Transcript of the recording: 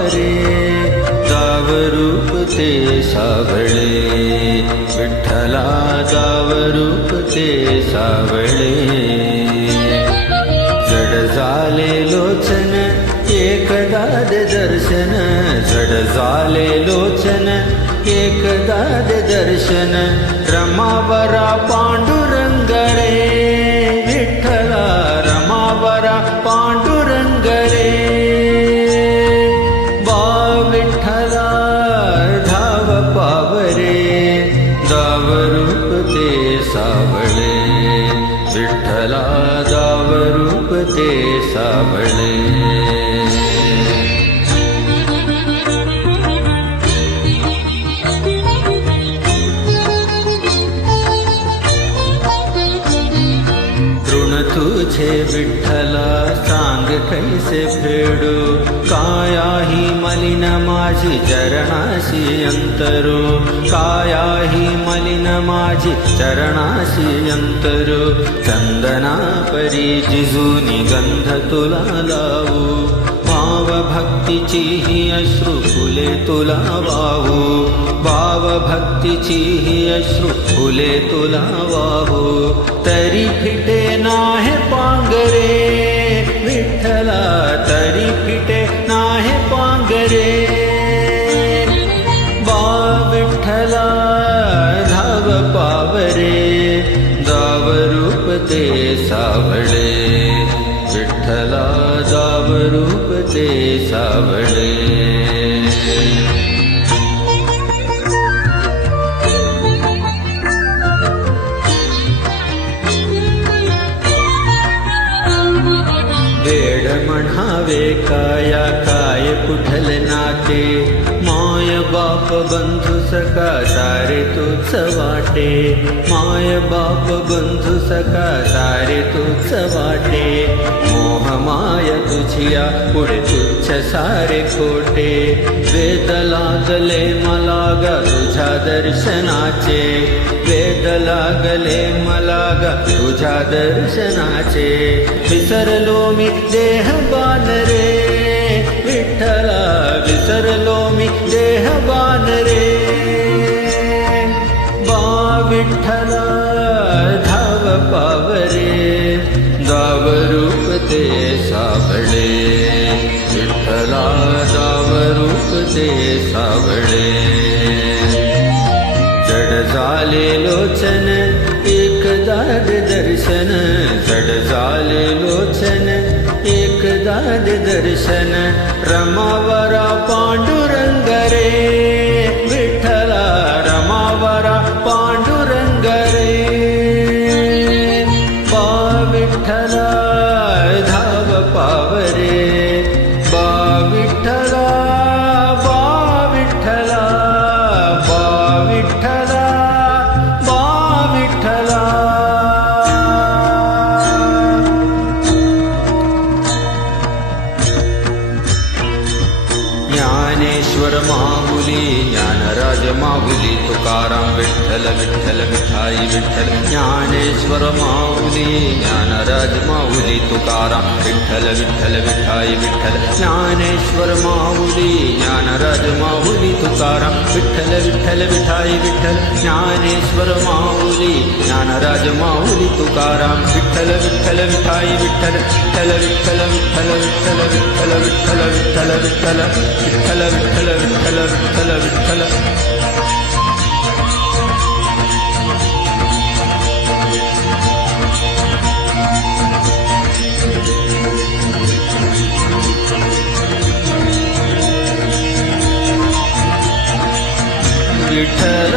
पावरे दावरूप ते सावळे विठ्ठला दावरूप ते सावळे जड झाले लोचन एकदा दे दर्शन जड झाले लोचन एकदा दे दर्शन रमावरा पांडुरंग रे विठ्ठला रमावरा पांडुरंग रे बा विठ्ठला धाव पावरे दावरूप ते सावळे विठ्ठला दावरूप ते सावळे तुझे विठ्ठला सांग कैसे फेडू कायाही मलिन माझी चरणाशी अंतरो कायाही मलिन माझी चरणाशी अंतरो चंदना परी जिजूनी गंध तुला लावू भाव भक्तीची ही अश्रू फुले तुला वाहू भाव भक्तीची ही अश्रू फुले तुला वाहू तरी फिटे नाहे पांगरे विठ्ठला तरी फिटे नाहे पांगरे बा विठ्ठला धाव पावरे दावरूप ते सावळे विठ्ठला दावरूप ते सावळे वेड म्हणावे काया काय कुठल नाते माय बाप बंधू सखा सारे तूच वाटे माय बाप बंधू सखा सारे तूच वाटे मोह माय तुझिया पुढे तुच्छ सारे खोटे वेद लागले मला ग तुझ्या दर्शनाचे वेद लागले मला ग तुझ्या दर्शनाचे विसरलो मी देहबान रे विठ्ठला विसरलो मी देहबान रे बा विठ्ठला धाव पावरे दावरूप ते सावळे विठ्ठला दावरूप ते सावळे जड झाले लोचन एकदा दे दर्शन जड झाले लोचन एकदा दे दर्शन रमावरा पांडुरंग रे विठ्ठला रमावरा पांडुरंग रे बा विठ्ठला धाव पावरे बा विठ्ठला बा विठ्ठला बा विठ्ठला बा विठ्ठला ज्ञानेश्वर माऊली ज्ञानराज माऊली तुकाराम विठ्ठल विठ्ठल विठाई विठ्ठल ज्ञानेश्वर माऊली ज्ञानराज माऊली तुकाराम विठ्ठल विठ्ठल विठाई विठ्ठल ज्ञानेश्वर माऊली ज्ञानराज माऊली तुकाराम विठ्ठल विठ्ठल विठाई विठ्ठल ज्ञानेश्वर माऊली ज्ञानराज माऊली तुकाराम विठ्ठल विठ्ठल विठाई विठ्ठल विठ्ठल विठ्ठल विठ्ठल विठ्ठल विठ्ठल विठ्ठल विठ्ठल विठ्ठल विठ्ठल विठ्ठल विठ्ठल विठ्ठल विठ्ठल